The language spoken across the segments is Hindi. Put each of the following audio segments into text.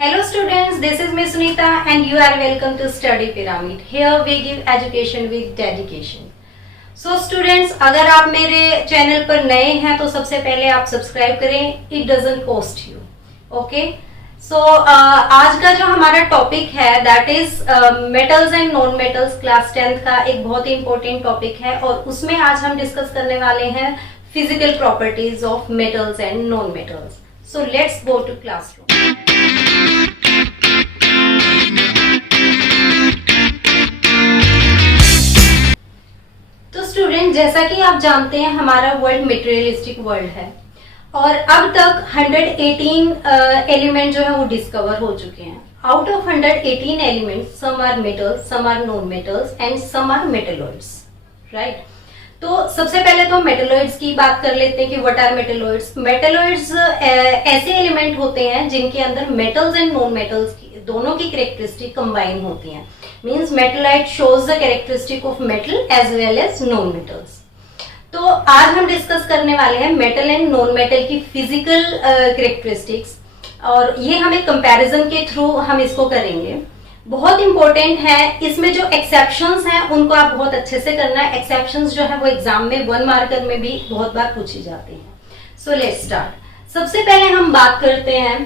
Hello students, this is Miss Sunita and you are welcome to Study Pyramid. Here we give education with dedication. So students, अगर आप मेरे चैनल पर नए हैं तो सबसे पहले आप सब्सक्राइब करें. It doesn't cost you. Okay? So आज का जो हमारा टॉपिक है that is metals and non metals class 10th का एक बहुत ही इम्पोर्टेंट टॉपिक है और उसमें आज हम डिस्कस करने वाले हैं physical properties of metals and non metals. So let's go to classroom. तो स्टूडेंट, जैसा कि आप जानते हैं हमारा वर्ल्ड मटेरियलिस्टिक वर्ल्ड है और अब तक 118 एलिमेंट जो है वो डिस्कवर हो चुके हैं. Out of 118 elements some are metals, some are non metals and some are metalloids. Right. तो सबसे पहले तो मेटलॉइड्स की बात कर लेते हैं कि व्हाट आर मेटलॉइड्स. मेटलॉइड्स ऐसे एलिमेंट होते हैं जिनके अंदर मेटल्स एंड नॉन मेटल्स दोनों की कैरेक्टरिस्टिक कंबाइन होती हैं. Means metalloid shows the characteristic of metal as well as non metals. तो आज हम डिस्कस करने वाले हैं मेटल एंड नॉन मेटल की फिजिकल कैरेक्टरिस्टिक्स और ये हम एक कंपैरिजन के थ्रू हम इसको करेंगे. बहुत इंपॉर्टेंट है. इसमें जो एक्सेप्शंस हैं उनको आप बहुत अच्छे से करना है. एक्सेप्शंस जो है वो एग्जाम में 1 मार्कर में भी बहुत बार पूछी जाती हैं. So let's start. सबसे पहले हम बात करते हैं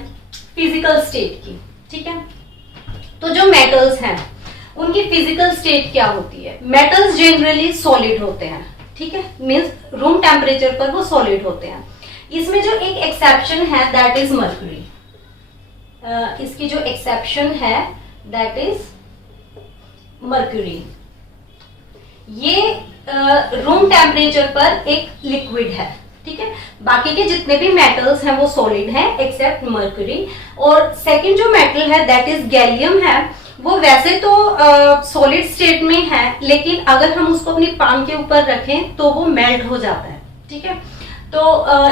फिजिकल स्टेट की. ठीक है. तो जो मेटल्स हैं उनकी फिजिकल स्टेट क्या होती है. मेटल्स जनरली सॉलिड होते हैं. ठीक है. मींस रूम टेम्परेचर पर वो सॉलिड होते हैं. इसमें जो एक एक्सेप्शन है दैट इज मर्क्यूरी. इसकी जो एक्सेप्शन है दैट इज मर्क्यूरी. ये रूम टेम्परेचर पर एक लिक्विड है. ठीक है. बाकी के जितने भी मेटल्स हैं वो सॉलिड हैं एक्सेप्ट मर्क्यूरी. और सेकंड जो मेटल है दैट इज गैलियम है. वो वैसे तो सॉलिड स्टेट में है लेकिन अगर हम उसको अपनी पाम के ऊपर रखें तो वो मेल्ट हो जाता है. ठीक है. तो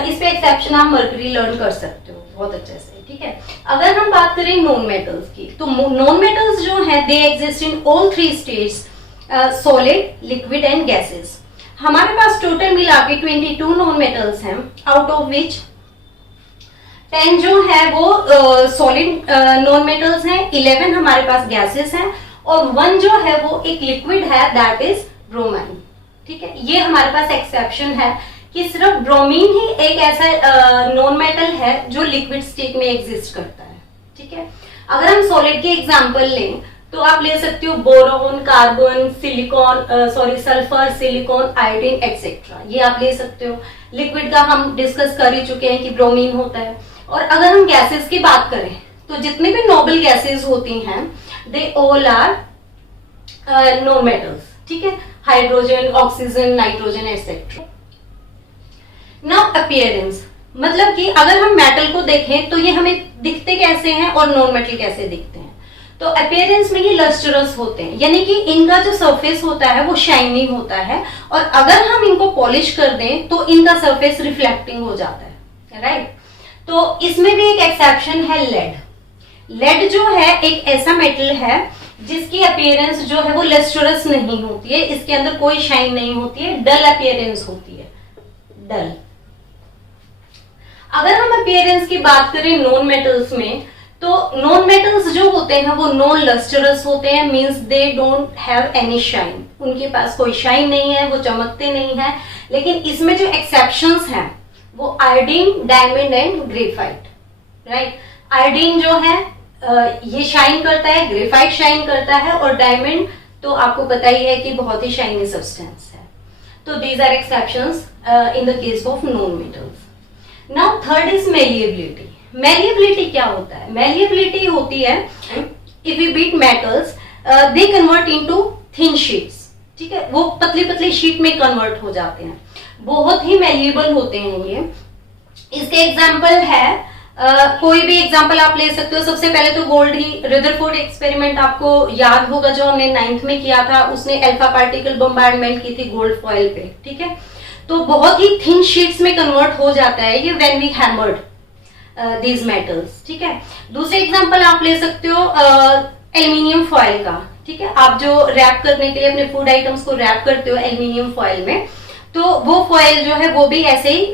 इस पे एक्सेप्शन आप मर्क्यूरी लर्न कर सकते हो बहुत अच्छे से. ठीक है. अगर हम बात करें नॉन मेटल्स की तो नॉन मेटल्स जो हैं they exist in all 3 states, solid, liquid and gases. हमारे पास टोटल मिला के 22 नॉन मेटल्स हैं आउट ऑफ विच 10 जो है वो सॉलिड नॉन मेटल्स हैं, 11 हमारे पास गैसेस हैं और 1 जो है वो एक लिक्विड है दैट इज ब्रोमाइन. ठीक है. ये हमारे पास एक्सेप्शन है कि सिर्फ ब्रोमीन ही एक ऐसा नॉन मेटल है जो लिक्विड स्टेट में एग्जिस्ट करता है. ठीक है. अगर हम सॉलिड के एग्जांपल लें तो आप ले सकते हो boron, carbon, silicon, sulphur, silicon, iodine etcetera. ये आप ले सकते हो. लिक्विड का हम डिस्कस कर ही चुके हैं कि ब्रोमीन होता है. और अगर हम गैसेस की बात करें तो जितने भी नोबल गैसेस होती हैं they all are non metals. ठीक है. Hydrogen, oxygen, nitrogen etcetera. Now appearance, मतलब कि अगर हम मेटल को देखें तो ये हमें दिखते कैसे हैं और नॉन मेटल कैसे दिखते हैं. तो अपीयरेंस में ये लस्ट्रस होते हैं यानी कि इनका जो सरफेस होता है वो शाइनिंग होता है और अगर हम इनको पॉलिश कर दें तो इनका सरफेस रिफ्लेक्टिंग हो जाता है. राइट. तो इसमें भी एक एक्सेप्शन है लेड. लेड जो है एक ऐसा मेटल है जिसकी अपीयरेंस जो है वो लस्ट्रस नहीं होती है. इसके अंदर कोई शाइन नहीं होती है. डल अपीयरेंस होती है. डल. अगर हम अपीयरेंस की बात करें नॉन मेटल्स में तो नॉन मेटल्स जो होते हैं वो नॉन लस्टरस होते हैं. Means they don't have any shine. उनके पास कोई शाइन नहीं है, वो चमकते नहीं है. लेकिन इसमें जो एक्सेप्शंस हैं वो iodine, diamond and graphite. Right. Iodine जो है ये शाइन करता है, ग्रेफाइट शाइन करता है और डायमंड तो आपको पता ही है कि बहुत ही शाइनी सब्सटेंस है. तो these are exceptions in the case of non metals. Now third is malleability. Malleability क्या होता है. मेलिएबिलिटी होती है if we beat metals they convert into thin sheets. ठीक है. वो पतली पतली शीट में कन्वर्ट हो जाते हैं. बहुत ही मेलिएबल होते हैं ये. इसके एग्जाम्पल है कोई भी एग्जाम्पल आप ले सकते हो. सबसे पहले तो गोल्ड ही. रदरफोर्ड एक्सपेरिमेंट आपको याद होगा जो हमने 9th में किया था. उसने अल्फा पार्टिकल बम्बार्डमेंट की थी गोल्ड फॉइल पे. ठीक है. तो बहुत ही थिन शीट्स में कन्वर्ट हो जाता है ये when we hammered these metals. ठीक है. दूसरे एग्जांपल आप ले सकते हो एल्यूमिनियम फॉइल का. ठीक है. आप जो रैप करने के लिए अपने फूड आइटम्स को रैप करते हो एल्यूमिनियम फॉइल में तो वो फॉइल जो है वो भी ऐसे ही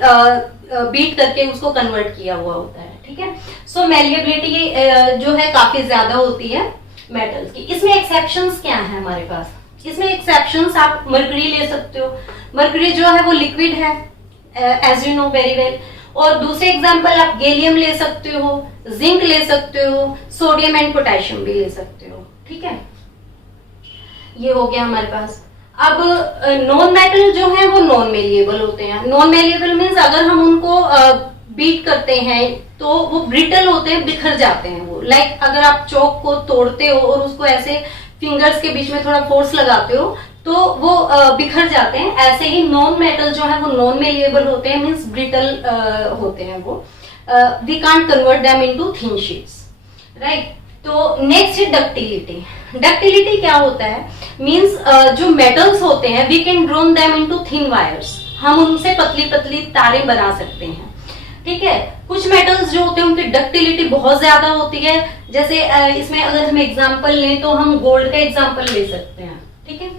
बीट करके उसको कन्वर्ट किया हुआ होता है. ठीक है. सो मेलिएबिलिटी जो है काफी ज्यादा होती है मेटल्स की। इसमें एक्सेप्शंस क्या है हमारे पास? इसमें एक्सेप्शंस आप मर्करी ले सकते हो। मर्करी जो है वो लिक्विड है, as you know very well. और दूसरे एग्जांपल आप गैलियम ले सकते हो, जिंक ले सकते हो, सोडियम एंड पोटेशियम भी ले सकते हो। ठीक है, ये हो गया हमारे पास। अब नॉन मेटल जो है वो नॉन मेलिएबल होते हैं। नॉन मेलिएबल मीन्स अगर हम उनको बीट करते हैं तो वो ब्रिटल होते हैं, बिखर जाते हैं वो। लाइक अगर आप चौक को तोड़ते हो और उसको ऐसे फिंगर्स के बीच में थोड़ा फोर्स लगाते हो तो वो बिखर जाते हैं। ऐसे ही नॉन मेटल जो है वो नॉन मेलिएबल होते हैं, मीन्स ब्रिटल होते हैं वो। We can't convert them into thin sheets, right. तो नेक्स्ट है डक्टिलिटी। डक्टिलिटी क्या होता है? मीन्स जो मेटल्स होते हैं we can drawn them into thin wires, हम उनसे पतली पतली तारें बना सकते हैं। ठीक है, कुछ मेटल्स जो होते हैं उनकी डक्टिलिटी बहुत ज्यादा होती है। जैसे इसमें अगर हम एग्जांपल लें तो हम गोल्ड का एग्जांपल ले सकते हैं। ठीक है,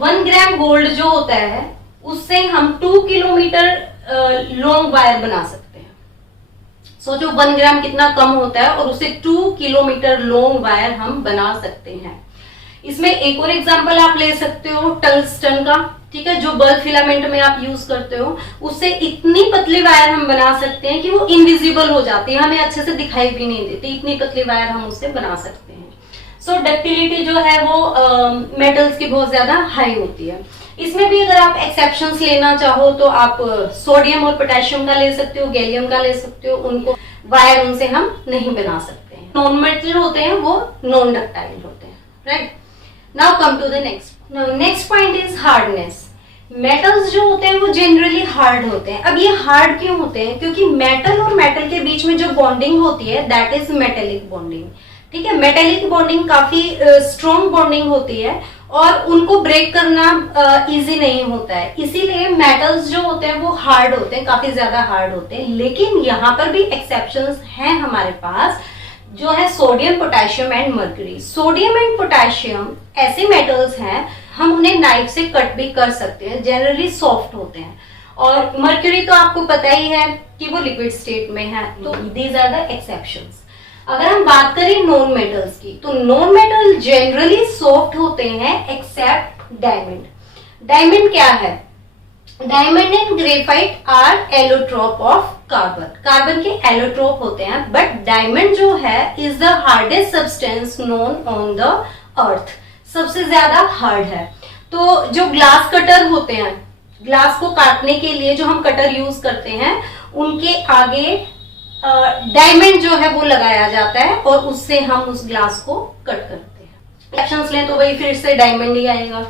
1 ग्राम गोल्ड जो होता है उससे हम 2 किलोमीटर लॉन्ग वायर बना सकते हैं। सोचो 1 ग्राम कितना कम होता है और उससे 2 किलोमीटर लॉन्ग वायर हम बना सकते हैं। इसमें एक और एग्जांपल आप ले सकते हो टंगस्टन का। ठीक है, जो बल्ब फिलामेंट में आप यूज करते हो उससे इतनी पतली वायर हम बना सकते हैं कि वो इनविजिबल हो जाती है, हमें अच्छे से दिखाई भी नहीं देती। इतनी पतली वायर हम उससे बना सकते हैं। सो डक्टिलिटी जो है वो मेटल्स की बहुत ज्यादा हाई होती है। इसमें भी अगर आप एक्सेप्शंस लेना चाहो तो आप सोडियम और पोटेशियम का ले सकते हो, गैलियम का ले सकते हो। उनको वायर उनसे हम नहीं बना सकते हैं। नॉन मेटल होते हैं वो नॉन डक्टाइल होते हैं, right. Now come to the next point is hardness. Metals जो होते हैं वो जनरली हार्ड होते हैं। अब ये हार्ड क्यों होते हैं? क्योंकि मेटल और मेटल के बीच में जो बॉन्डिंग होती है दैट इज मेटेलिक बॉन्डिंग। ठीक है, मेटेलिक बॉन्डिंग काफी स्ट्रॉन्ग बॉन्डिंग होती है और उनको ब्रेक करना इजी नहीं होता है। इसीलिए मेटल्स जो होते हैं वो हार्ड होते हैं, काफी ज्यादा हार्ड होते हैं। लेकिन यहाँ पर भी एक्सेप्शंस हैं हमारे पास, जो है sodium, potassium and mercury. Sodium and potassium ऐसे मेटल्स हैं हम उन्हें नाइफ से कट भी कर सकते हैं, जनरली सॉफ्ट होते हैं। और मर्क्यूरी तो आपको पता ही है कि वो लिक्विड स्टेट में है। तो दीज आर द एक्सेप्शंस। अगर हम बात करें नॉन मेटल्स की तो नॉन मेटल जनरली सॉफ्ट होते हैं एक्सेप्ट डायमंड। डायमंड क्या है? Diamond and graphite are allotrope of carbon. Carbon के एलोट्रोप होते हैं, बट डायमंड जो है is the hardest substance known on the earth. सबसे ज्यादा हार्ड है। तो जो ग्लास कटर होते हैं, ग्लास को काटने के लिए जो हम कटर यूज करते हैं उनके आगे डायमंड जो है वो लगाया जाता है और उससे हम उस ग्लास को कट करते हैं। एक्शंस लें तो वही फिर से डायमंड ही आएगा।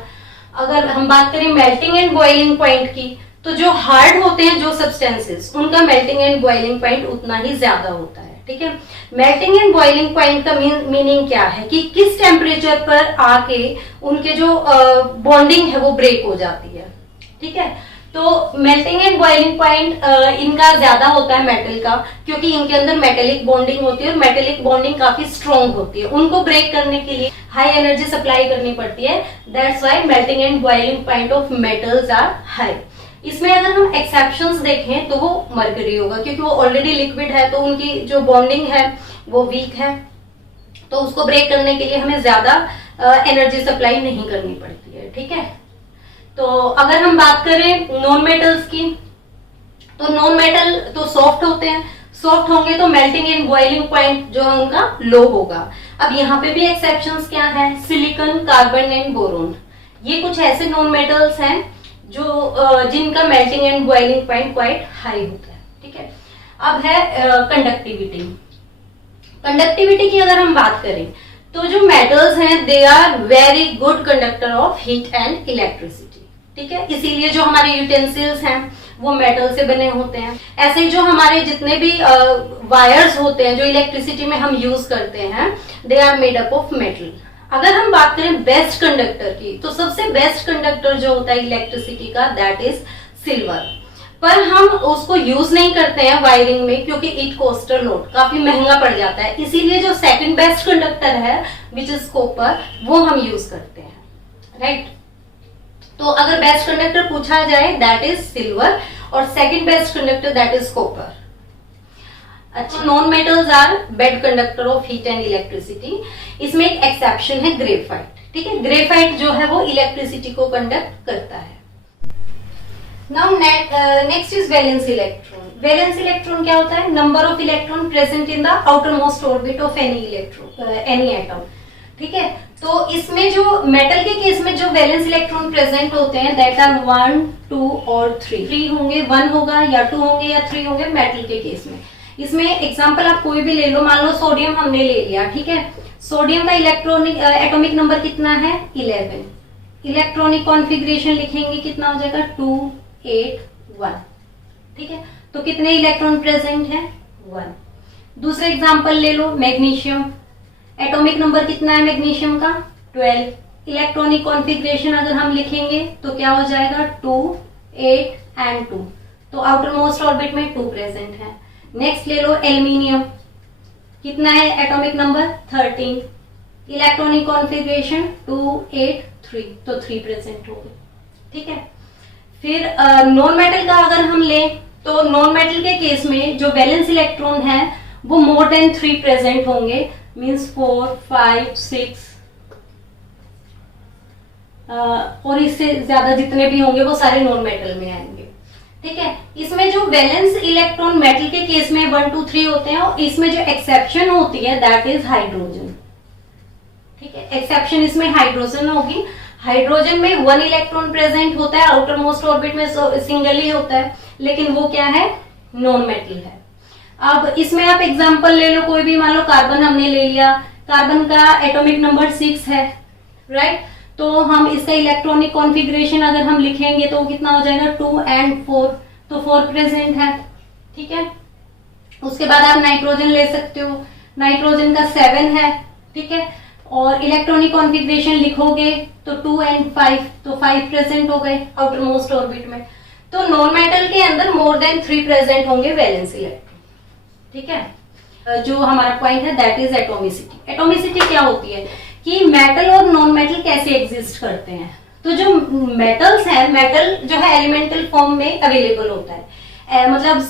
अगर हम बात करें मेल्टिंग एंड बॉइलिंग पॉइंट की तो जो हार्ड होते हैं जो सब्सटेंसेस उनका मेल्टिंग एंड बॉइलिंग पॉइंट उतना ही ज्यादा होता है। ठीक है, मेल्टिंग एंड बॉइलिंग पॉइंट का मीनिंग क्या है कि किस टेम्परेचर पर आके उनके जो बॉन्डिंग है वो ब्रेक हो जाती है। ठीक है, तो मेल्टिंग एंड बॉइलिंग पॉइंट इनका ज्यादा होता है मेटल का, क्योंकि इनके अंदर मेटेलिक बॉन्डिंग होती है और मेटेलिक बॉन्डिंग काफी स्ट्रॉन्ग होती है। उनको ब्रेक करने के लिए हाई एनर्जी सप्लाई करनी पड़ती है। That's why melting and boiling point of metals are high. इसमें अगर हम एक्सेप्शंस देखें तो वो मर्करी होगा, क्योंकि वो ऑलरेडी लिक्विड है तो उनकी जो बॉन्डिंग है वो वीक है, तो उसको ब्रेक करने के लिए हमें ज्यादा एनर्जी सप्लाई नहीं करनी पड़ती है। ठीक है, तो अगर हम बात करें नॉन मेटल्स की तो नॉन मेटल तो सॉफ्ट होते हैं। सॉफ्ट होंगे तो मेल्टिंग एंड बॉइलिंग पॉइंट जो है उनका लो होगा। अब यहाँ पे भी एक्सेप्शंस क्या है? Silicon, carbon and boron. ये कुछ ऐसे नॉन मेटल्स हैं जो जिनका melting and boiling point quite high होता है। ठीक है, अब है कंडक्टिविटी। कंडक्टिविटी की अगर हम बात करें तो जो मेटल्स हैं they are very good conductor of heat and electricity. ठीक है, इसीलिए जो हमारे यूटेंसिल्स हैं वो मेटल से बने होते हैं। ऐसे ही जो हमारे जितने भी वायर्स होते हैं जो इलेक्ट्रिसिटी में हम यूज करते हैं they are made up of metal. अगर हम बात करें बेस्ट कंडक्टर की तो सबसे बेस्ट कंडक्टर जो होता है इलेक्ट्रिसिटी का दैट इज सिल्वर। पर हम उसको यूज नहीं करते हैं वायरिंग में क्योंकि इट कॉस्ट अ लॉट, काफी महंगा पड़ जाता है। इसीलिए जो सेकंड बेस्ट कंडक्टर है विच इज कॉपर वो हम यूज करते हैं, राइट। तो अगर बेस्ट कंडक्टर पूछा जाए दैट इज सिल्वर और second best conductor that is copper. अच्छा, non metals are bad conductor of heat and electricity. इसमें एक एक्सेप्शन है ग्रेफाइट, ठीक है। ग्रेफाइट जो है वो इलेक्ट्रिसिटी को कंडक्ट करता है। Now next is valence electron. Valence electron क्या होता है? Number of electron present in the outer most orbit of any atom, ठीक है। तो इसमें जो मेटल के केस में जो वैलेंस इलेक्ट्रॉन प्रेजेंट होते हैं दैट आर 1, 2 और 3 होंगे, 1 होगा या 2 होंगे या 3 होंगे मेटल के केस में। इसमें एग्जांपल आप कोई भी ले लो, मान लो सोडियम हमने ले लिया, ठीक है। सोडियम का इलेक्ट्रॉनिक एटॉमिक नंबर कितना है? 11। इलेक्ट्रॉनिक कॉन्फ़िगरेशन लिखेंगे कितना हो जाएगा? 2, 8, 1, ठीक है। तो कितने इलेक्ट्रॉन प्रेजेंट है? 1। दूसरे एग्जांपल ले लो, मैग्नीशियम। एटॉमिक नंबर कितना है मैग्नीशियम का? 12। इलेक्ट्रॉनिक कॉन्फ़िगरेशन अगर हम लिखेंगे तो क्या हो जाएगा? 2, 8 एंड 2। तो आउटर मोस्ट ऑर्बिट में 2 प्रेजेंट है। नेक्स्ट ले लो एल्यूमिनियम। कितना है एटॉमिक नंबर? 13। इलेक्ट्रॉनिक कॉन्फ़िगरेशन 2, 8, 3, तो 3 प्रेजेंट हो गए, ठीक है। फिर नॉन मेटल का अगर हम ले तो नॉन मेटल के केस में जो वैलेंस इलेक्ट्रॉन है वो मोर देन 3 प्रेजेंट होंगे, मींस 4, 5, 6 और इससे ज्यादा जितने भी होंगे वो सारे नॉन मेटल में आएंगे, ठीक है। इसमें जो वैलेंस इलेक्ट्रॉन मेटल के केस में 1, 2, 3 होते हैं और इसमें जो एक्सेप्शन होती है दैट इज हाइड्रोजन, ठीक है। एक्सेप्शन इसमें हाइड्रोजन होगी। हाइड्रोजन में 1 इलेक्ट्रॉन प्रेजेंट होता है, आउटर मोस्ट ऑर्बिट में सिंगल ही होता है, लेकिन वो क्या है? नॉन मेटल है। अब इसमें आप एग्जांपल ले लो कोई भी, मान लो कार्बन हमने ले लिया। कार्बन का एटॉमिक नंबर 6 है, राइट। तो हम इसका इलेक्ट्रॉनिक कॉन्फ़िगरेशन अगर हम लिखेंगे तो कितना हो जाएगा? 2 एंड 4, तो 4 प्रेजेंट है, ठीक है। उसके बाद आप नाइट्रोजन ले सकते हो। नाइट्रोजन का 7 है, ठीक है। और इलेक्ट्रॉनिक कॉन्फ़िगरेशन लिखोगे तो 2 एंड 5, तो 5 प्रेजेंट हो गए आउटर मोस्ट ऑर्बिट में। तो नॉन मेटल के अंदर मोर देन 3 प्रेजेंट होंगे वैलेंस इलेक्ट्रॉन, ठीक है। जो हमारा पॉइंट है दैट इज एटॉमिसिटी। एटॉमिसिटी क्या होती है कि मेटल और नॉन मेटल कैसे एग्जिस्ट करते हैं। तो जो मेटल्स है, मेटल जो है एलिमेंटल फॉर्म में अवेलेबल होता है, मतलब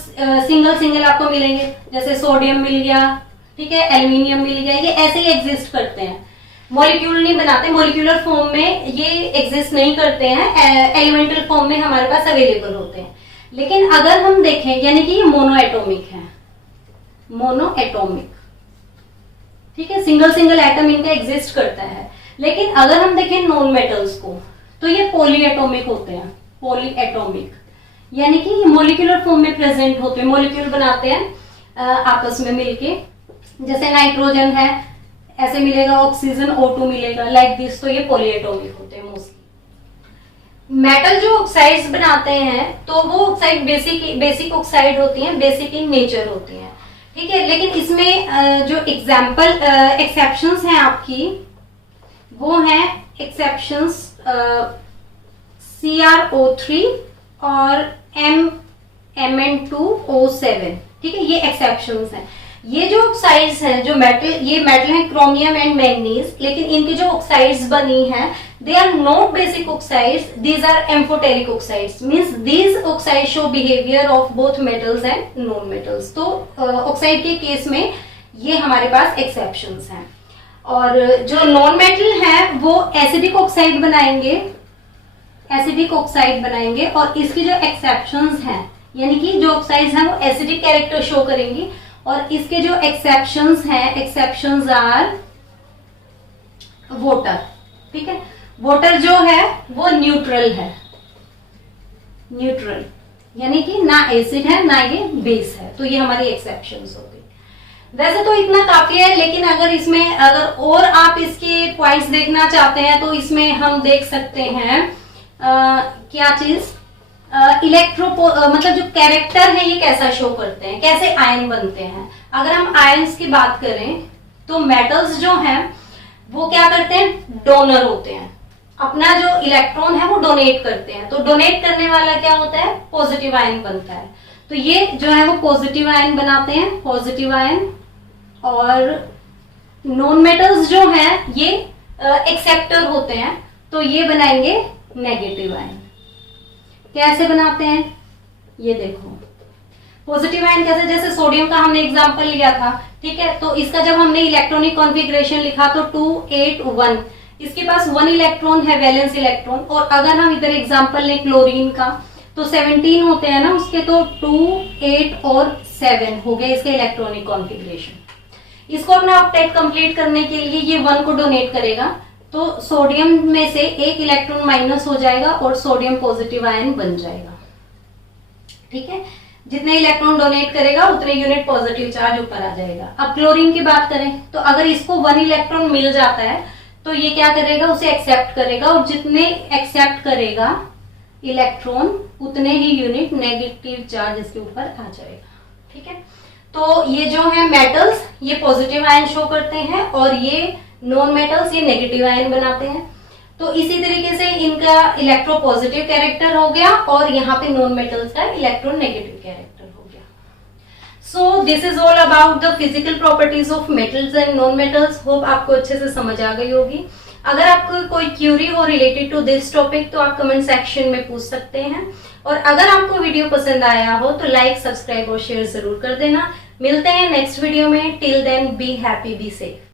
सिंगल सिंगल आपको मिलेंगे, जैसे सोडियम मिल गया, ठीक है, एल्यूमिनियम मिल गया, ये ऐसे ही एग्जिस्ट करते हैं। मॉलिक्यूल नहीं बनाते, मॉलिक्यूलर फॉर्म में ये एग्जिस्ट नहीं करते हैं, एलिमेंटल फॉर्म में हमारे पास अवेलेबल होते हैं। लेकिन अगर हम देखें, यानी कि ये मोनो एटॉमिक है, मोनो एटॉमिक, ठीक है, सिंगल सिंगल एटम इनका एग्जिस्ट करता है। लेकिन अगर हम देखें नॉन मेटल्स को तो ये पॉली एटॉमिक होते हैं, पॉली एटॉमिक, यानी कि ये मॉलिक्यूलर फॉर्म में प्रेजेंट होते हैं, मॉलिक्यूल बनाते हैं आपस में मिलके। जैसे नाइट्रोजन है, ऐसे मिलेगा, ऑक्सीजन O2 मिलेगा, लाइक दिस। तो ये पॉली एटॉमिक होते हैं मोस्टली। मेटल जो ऑक्साइड्स बनाते हैं तो वो ऑक्साइड बेसिक ऑक्साइड होती हैं, बेसिक इन नेचर होती हैं, ठीक है। लेकिन इसमें जो एक्सेप्शंस हैं आपकी, वो हैं एक्सेप्शंस CrO3 और Mn2O7, ठीक है, ये एक्सेप्शंस हैं। ये जो ऑक्साइड्स हैं, जो मेटल, ये मेटल है क्रोमियम एंड मैंगनीज, लेकिन इनकी जो ऑक्साइड्स बनी हैं they are not basic oxides, these are amphoteric oxides, means these oxide show behaviour of both metals and non metals. तो ऑक्साइड के केस में ये हमारे पास एक्सेप्शंस हैं। और जो नॉन मेटल है वो एसिडिक ऑक्साइड बनाएंगे, एसिडिक ऑक्साइड बनाएंगे, और इसकी जो एक्सेप्शंस हैं, यानी कि जो ऑक्साइड्स हैं वो एसिडिक कैरेक्टर शो करेंगी, और इसके जो एक्सेप्शंस हैं, एक्सेप्शंस आर वाटर, ठीक है। वाटर जो है वो न्यूट्रल है, न्यूट्रल, यानी कि ना एसिड है ना ये बेस है, तो ये हमारी एक्सेप्शंस हो गई। वैसे तो इतना काफी है, लेकिन अगर इसमें अगर और आप इसके पॉइंट्स देखना चाहते हैं तो इसमें हम देख सकते हैं क्या चीज, मतलब जो कैरेक्टर है ये कैसा शो करते हैं, कैसे आयन बनते हैं। अगर हम आयन्स की बात करें तो मेटल्स जो हैं वो क्या करते हैं, डोनर होते हैं, अपना जो इलेक्ट्रॉन है वो डोनेट करते हैं। तो डोनेट करने वाला क्या होता है, पॉजिटिव आयन बनता है। तो ये जो है वो पॉजिटिव आयन बनाते हैं, पॉजिटिव आयन। और नॉन मेटल्स जो हैं ये एक्सेप्टर होते हैं, तो ये बनाएंगे नेगेटिव आयन। कैसे बनाते हैं ये देखो, पॉजिटिव आयन कैसे, जैसे सोडियम का हमने एग्जांपल लिया था, ठीक है, तो इसका जब हमने इलेक्ट्रॉनिक कॉन्फ़िगरेशन लिखा तो 2 8 1, इसके पास 1 इलेक्ट्रॉन है, वैलेंस इलेक्ट्रॉन। और अगर हम इधर एग्जांपल लें क्लोरीन का तो 17 होते हैं ना उसके, तो 2 8 और 7 हो गए इसके इलेक्ट्रॉनिक कॉन्फ़िगरेशन। इसको अपना ऑक्टेट कंप्लीट करने के लिए ये 1 को डोनेट करेगा, तो सोडियम में से एक इलेक्ट्रॉन माइनस हो जाएगा और सोडियम पॉजिटिव आयन बन जाएगा, ठीक है। जितने इलेक्ट्रॉन डोनेट करेगा उतने यूनिट पॉजिटिव चार्ज ऊपर आ जाएगा। अब क्लोरीन की बात करें तो अगर इसको 1 इलेक्ट्रॉन मिल जाता है तो ये क्या करेगा, उसे एक्सेप्ट करेगा, और जितने एक्सेप्ट करेगा इलेक्ट्रॉन उतने ही यूनिट नेगेटिव चार्ज इसके ऊपर आ जाएगा, ठीक है। तो ये जो है मेटल्स ये पॉजिटिव आयन शो करते हैं और ये नॉन मेटल्स ये नेगेटिव आयन बनाते हैं। तो इसी तरीके से इनका इलेक्ट्रो पॉजिटिव कैरेक्टर हो गया और यहाँ पे नॉन मेटल्स का इलेक्ट्रो नेगेटिव कैरेक्टर हो गया। So this is all about the physical properties of metals and non metals. Hope आपको अच्छे से समझ आ गई होगी। अगर आपको कोई क्यूरी हो रिलेटेड टू दिस टॉपिक तो आप कमेंट सेक्शन में पूछ सकते हैं, और अगर आपको वीडियो पसंद आया हो तो लाइक, सब्सक्राइब और शेयर जरूर कर देना। मिलते हैं नेक्स्ट वीडियो में। Till then be happy, be safe.